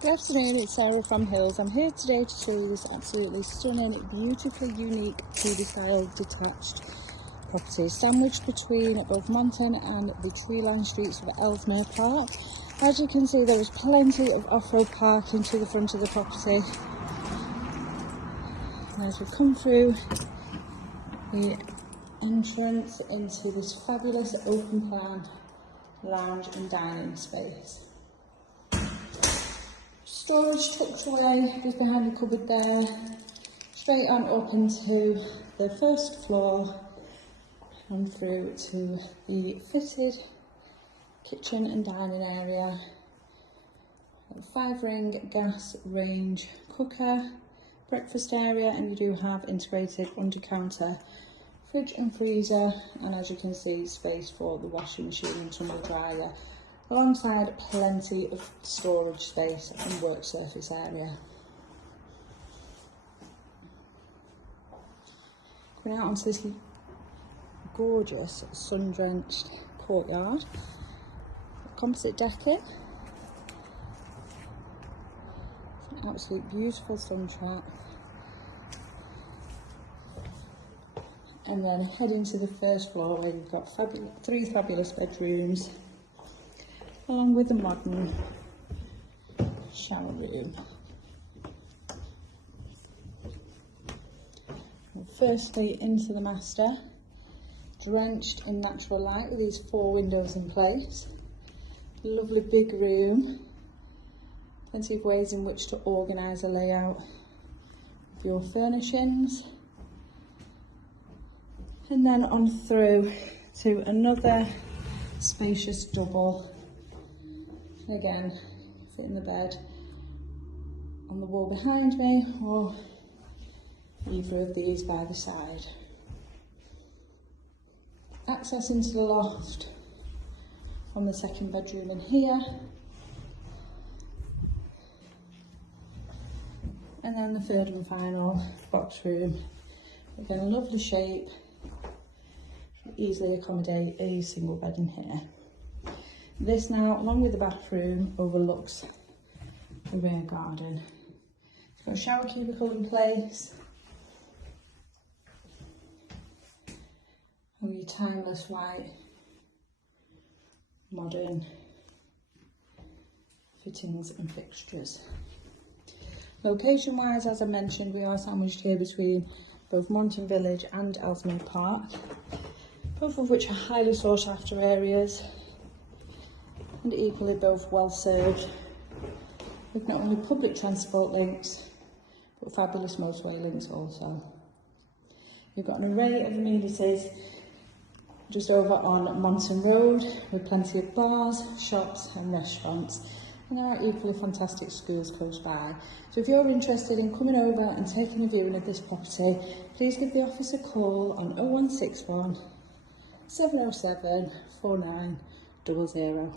Good afternoon, it's Sarah from Hills. I'm here today to show you this absolutely stunning, beautifully unique Tudor-style detached property sandwiched between both Monton and the tree-lined streets of Ellesmere Park. As you can see, there is plenty of off-road parking to the front of the property. And as we come through the entrance into this fabulous open plan lounge and dining space. Storage tucked away just behind the cupboard there, straight on up into the first floor and through to the fitted kitchen and dining area. A 5-ring gas range cooker, breakfast area, and you do have integrated under-counter fridge and freezer, and as you can see, space for the washing machine and tumble dryer, alongside plenty of storage space and work surface area. Coming out onto this gorgeous sun-drenched courtyard, composite decking, it's an absolute beautiful sun trap, and then head into the first floor where you've got 3 fabulous bedrooms, along with a modern shower room. Firstly, into the master, drenched in natural light with these 4 windows in place. Lovely big room, plenty of ways in which to organise a layout of your furnishings. And then on through to another spacious double. Again, fit in the bed on the wall behind me, or either of these by the side. Access into the loft from the second bedroom in here, and then the third and final box room. Again, a lovely shape, easily accommodate a single bed in here. This now, along with the bathroom, overlooks the rear garden. It's got a shower cubicle in place, and your timeless white, modern fittings and fixtures. Location wise, as I mentioned, we are sandwiched here between both Monton Village and Ellesmere Park, both of which are highly sought after areas, and equally both well served with not only public transport links but fabulous motorway links also. You've got an array of amenities just over on Monton Road with plenty of bars, shops and restaurants, and there are equally fantastic schools close by. So if you're interested in coming over and taking a viewing of this property, please give the office a call on 0161 707 4900.